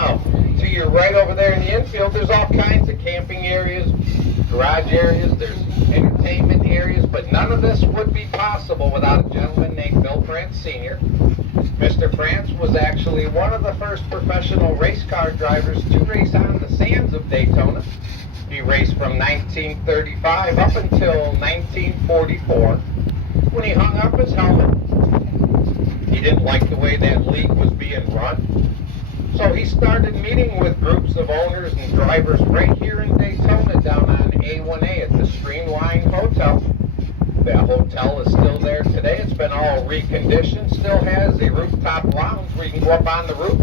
Now, to your right over there in the infield, there's all kinds of camping areas, garage areas, there's entertainment areas, but none of this would be possible without a gentleman named Bill France Sr. Mr. France was actually one of the first professional race car drivers to race on the sands of Daytona. He raced from 1935 up until 1944, when he hung up his helmet. He didn't like the way that league was being run, so he started meeting with groups of owners and drivers right here in Daytona down on A1A at the Streamline Hotel. That hotel is still there today. It's been all reconditioned, still has a rooftop lounge where you can go up on the roof,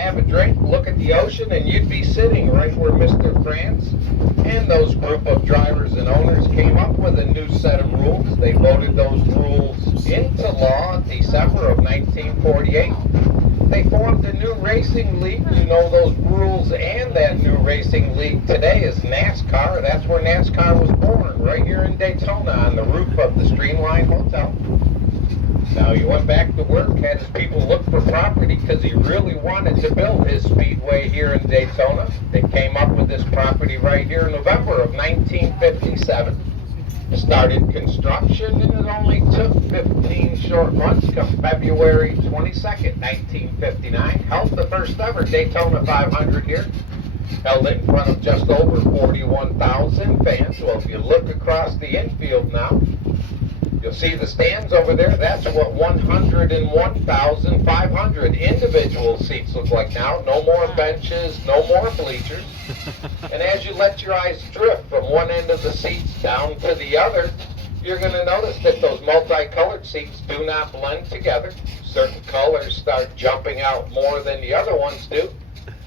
have a drink, look at the ocean, and you'd be sitting right where Mr. France and those group of drivers and owners came up with a new set of rules. They voted those rules into law in December of 1948. They formed a new racing league. You know those rules, and that new racing league today is NASCAR. That's where NASCAR was born, right here in Daytona on the roof of the Streamline Hotel. Now he went back to work, had his people look for property because he really wanted to build his Speedway here in Daytona. They came up with this property right here in November of 1957. Started construction, and it only took 15 short months. Come February 22nd, 1959, held the first ever Daytona 500 here. Held it in front of just over 41,000 fans. Well, if you look across the infield now, you'll see the stands over there. That's what 101,500 individual seats look like now. No more benches, no more bleachers. And as you let your eyes drift from one end of the seats down to the other, you're going to notice that those multicolored seats do not blend together. Certain colors start jumping out more than the other ones do.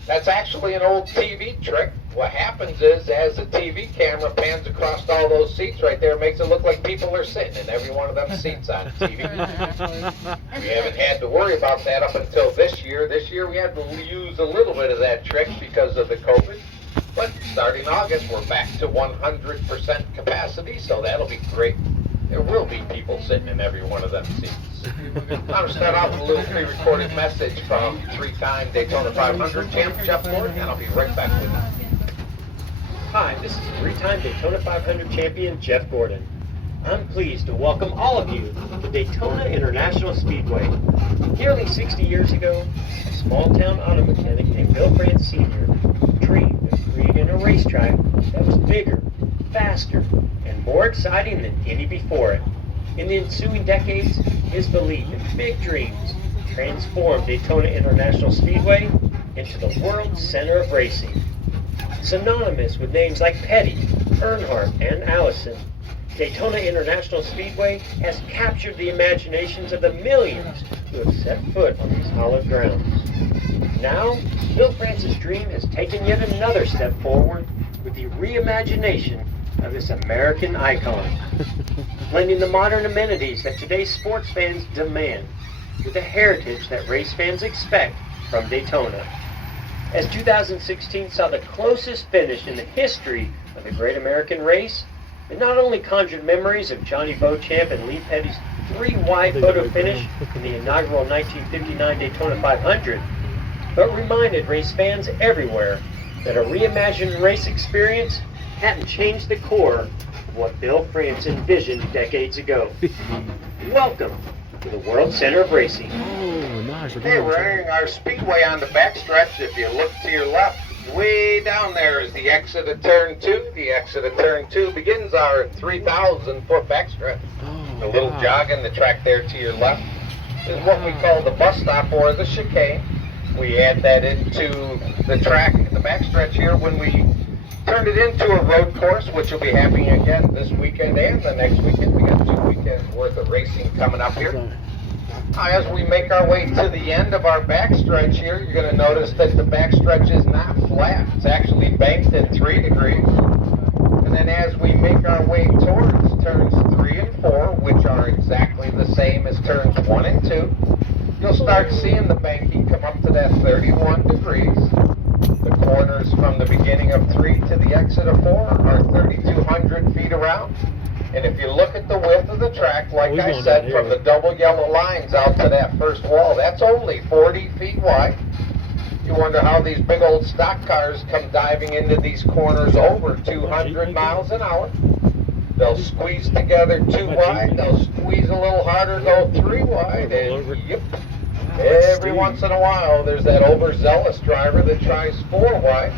That's actually an old TV trick. What happens is, as the TV camera pans across all those seats right there, it makes it look like people are sitting in every one of them seats on TV. We haven't had to worry about that up until this year. This year we had to use a little bit of that trick because of the COVID. But starting August, we're back to 100% capacity, so that'll be great. There will be people sitting in every one of them seats. I'm going to start out with a little pre-recorded message from three-time Daytona 500 champ Jeff Gordon, and I'll be right back with you. Hi, this is three-time Daytona 500 champion Jeff Gordon. I'm pleased to welcome all of you to Daytona International Speedway. Nearly 60 years ago, a small-town auto mechanic named Bill France Sr. dreamed of creating a racetrack that was bigger, faster, and more exciting than any before it. In the ensuing decades, his belief in big dreams transformed Daytona International Speedway into the world center of racing. Synonymous with names like Petty, Earnhardt, and Allison, Daytona International Speedway has captured the imaginations of the millions who have set foot on these hallowed grounds. Now, Bill France's dream has taken yet another step forward with the reimagination of this American icon, blending the modern amenities that today's sports fans demand with the heritage that race fans expect from Daytona. As 2016 saw the closest finish in the history of the Great American Race, it not only conjured memories of Johnny Beauchamp and Lee Petty's three-wide photo finish in the inaugural 1959 Daytona 500, but reminded race fans everywhere that a reimagined race experience hadn't changed the core of what Bill France envisioned decades ago. Welcome to the World Center of Racing. Oh, nice. Hey, we're entering our Speedway on the backstretch. If you look to your left, way down there is the exit of Turn 2. The exit of Turn 2 begins our 3,000-foot backstretch. The little jog in the track there to your left is what we call the bus stop or the chicane. We add that into the track, the backstretch here, when we turn it into a road course, which will be happening again this weekend and the next weekend. We got 2 weekends worth of racing coming up here. As we make our way to the end of our backstretch here, you're going to notice that the backstretch is not flat. It's actually banked at 3 degrees. And then as we make our way towards turns 3 and 4, which are exactly the same as turns 1 and 2, you'll start seeing the banking come up to that 31 degrees. The corners from the beginning of 3 to the exit of 4 are 3,200 feet around. And if you look at the width of the track, like I said, from the double yellow lines out to that first wall, that's only 40 feet wide. you wonder how these big old stock cars come diving into these corners over 200 miles an hour. They'll squeeze together 2 wide, they'll squeeze a little harder, go 3 wide, and yep. Every once in a while, there's that overzealous driver that tries 4 wide.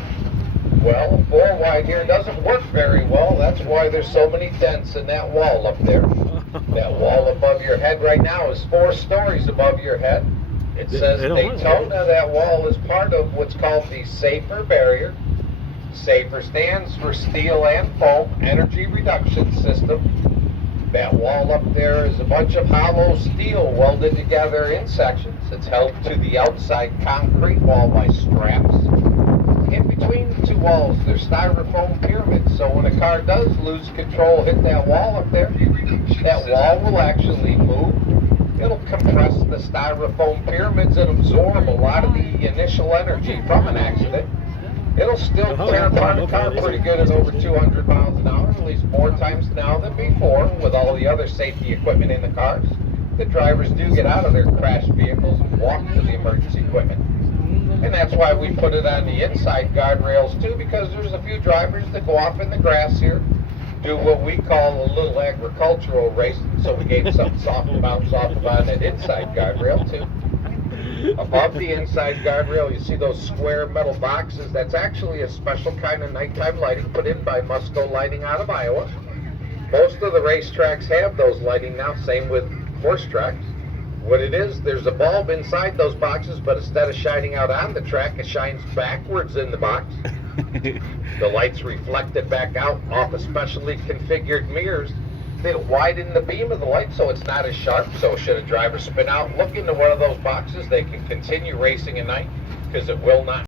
Well, 4 wide here doesn't work very well. That's why there's so many dents in that wall up there. That wall above your head right now is 4 stories above your head. It says Daytona. That wall is part of what's called the Safer barrier. SAFER stands for Steel and Foam Energy Reduction System. That wall up there is a bunch of hollow steel welded together in sections. It's held to the outside concrete wall by straps. In between the 2 walls, there's styrofoam pyramids, so when a car does lose control, hit that wall up there, that wall will actually move. It'll compress the styrofoam pyramids and absorb a lot of the initial energy from an accident. It'll still tear apart a car pretty good at over 200 miles an hour, at least more times now than before, with all the other safety equipment in the cars. The drivers do get out of their crashed vehicles and walk to the emergency equipment. And that's why we put it on the inside guardrails too, because there's a few drivers that go off in the grass here, do what we call a little agricultural race, so we gave something soft to bounce off of on that inside guardrail too. Above the inside guardrail, you see those square metal boxes. That's actually a special kind of nighttime lighting put in by Musco Lighting out of Iowa. Most of the racetracks have those lighting now, same with horse tracks. What it is, there's a bulb inside those boxes, but instead of shining out on the track, it shines backwards in the box. The light's reflected back out off of specially configured mirrors. They widen the beam of the light so it's not as sharp, so should a driver spin out, look into one of those boxes, they can continue racing at night, because it will not